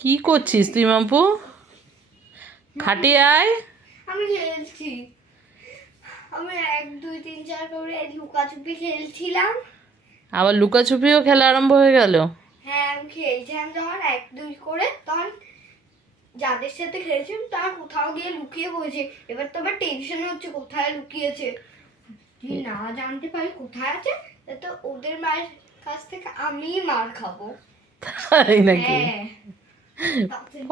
কি করছিস তুই মাম্পু? খাটে আয়। আমি খেলছি। আমি 1 2 3 4 করে লুকাচুপি খেলছিলাম। আবার লুকাছুপিও খেলা আরম্ভ হয়ে গেল। হ্যাঁ, আমি খেলছিলাম যখন 1 2 করে, তখন যাদের সাথে খেলছিলাম তারা কোথাও গিয়ে লুকিয়ে পড়েছে। এবার তো আবার টেনশন হচ্ছে কোথায় লুকিয়েছে, যদি না জানতে পারি কোথায় আছে তো ওদের মায়ের কাছ থেকে আমি মার খাবো। তাই নাকি? হ্যাঁ,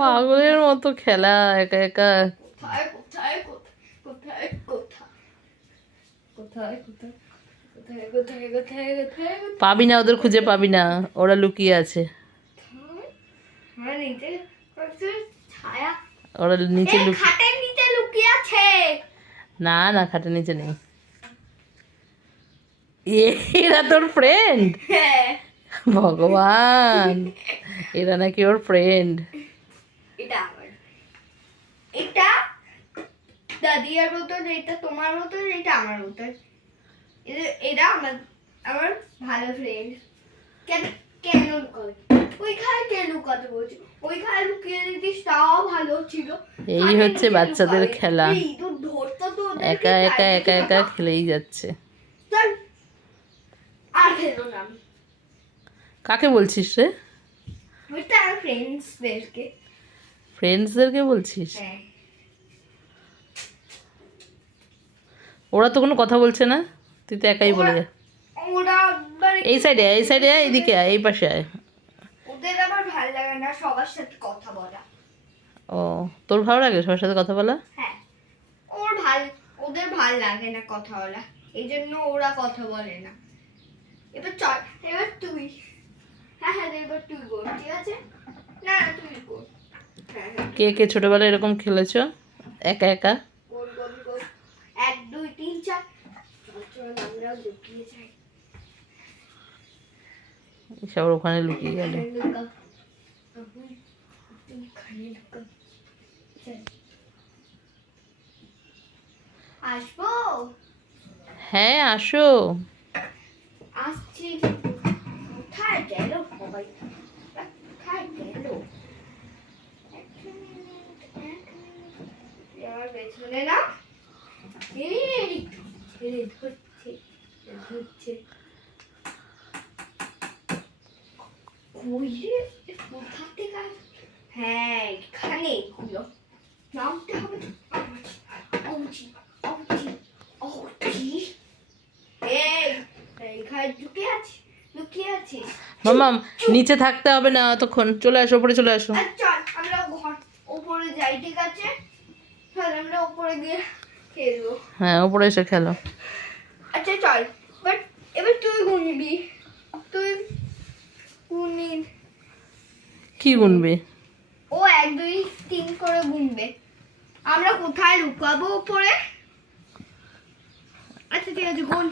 পাগলের মতো খেলা একা একা। কোথায় কোথায় কোথায় কোথায় কোথায় কোথায় কোথায় কোথায় কোথায় কোথায় পাবি না, ওদের খুঁজে পাবি না, ওরা লুকিয়ে আছে। আমার নিচে ছায়া, ওরা নিচে খাটের নিচে লুকিয়ে আছে। না না, খাটের নিচে নেই। এরা তোর ফ্রেন্ড? হ্যাঁ, ভগবান, এরা নাকি ওর ফ্রেন্ড। এটা আমার, এটা দাদিয়ার মতন, এটা তোমার মতন, এটা আমার মতন। এরা আমার আমার ভালো ফ্রেন্ড। কেন কেন লুকাবে? ওইখানে কেন লুকাতে বলছি? ওইখানে লুকিয়ে দিতিস তাও ভালো ছিল। এই হচ্ছে বাচ্চাদের খেলা, ধরতো তো একা একা একা একা খেলেই যাচ্ছে। আর খেলো না আমি। কাকে বলছিস রে? ওইটা আমার ফ্রেন্ডসদেরকে। ফ্রেন্ডসদেরকে বলছিস? হ্যাঁ, ওরা তো কোনো কথা বলছে না, তুই তো একাই বলে যা। ওরা আবার এই সাইডে আয়, এই সাইডে আয়, এইদিকে আয়, এই পাশে আয়। ওদের আবার ভালো লাগে না সবার সাথে কথা বলা। ও, তোর ভালো লাগে সবার সাথে কথা বলা? হ্যাঁ, ওদের ভাল লাগে না কথা বলা, এই জন্য ওরা কথা বলে না। এবার চল, এবার তুই। হ্যাঁ হ্যাঁ, এবার তুই বল, ঠিক আছে? না না, তুই বল। হ্যাঁ হ্যাঁ, কে কে ছোটবেলায় এরকম খেলেছো একা একা? গোল গোল গোল, 1 2 3 4। চল চল, আমরা লুকিয়ে যাই। সবার ওখানে লুকিয়ে গেল। লুকা, তুই খালি লুকা। চল। আসবো? হ্যাঁ আসো। আসছি। কোথায় গেল সবাই? কোথায় গেল? এক মিনিট। আমার পেছনে না। এই ধরছে ধরছে। কই রে? কোথা থেকে আসছে? হ্যাঁ, এখানে এগুলো নামতে হবে। অউচি অউচি অউচি। এই, এইখানে লুকিয়ে আছিস। মামাম, নিচে থাকতে হবে না তখন, চলে আসো, উপরে চলে আসো। আচ্ছা, আমরা ঘর উপরে যাই, ঠিক আছে? চল, আমরা উপরে গিয়ে খেলবো। হ্যাঁ, উপরে এসে খেলো। আচ্ছা চল, বাট এবার তুই গুনবি। তুই গুনি। কি গুনবি? ও 1 2 3 করে গুনবে। আমরা কোথায় লুকাবো উপরে? আচ্ছা ঠিক আছে, গুন।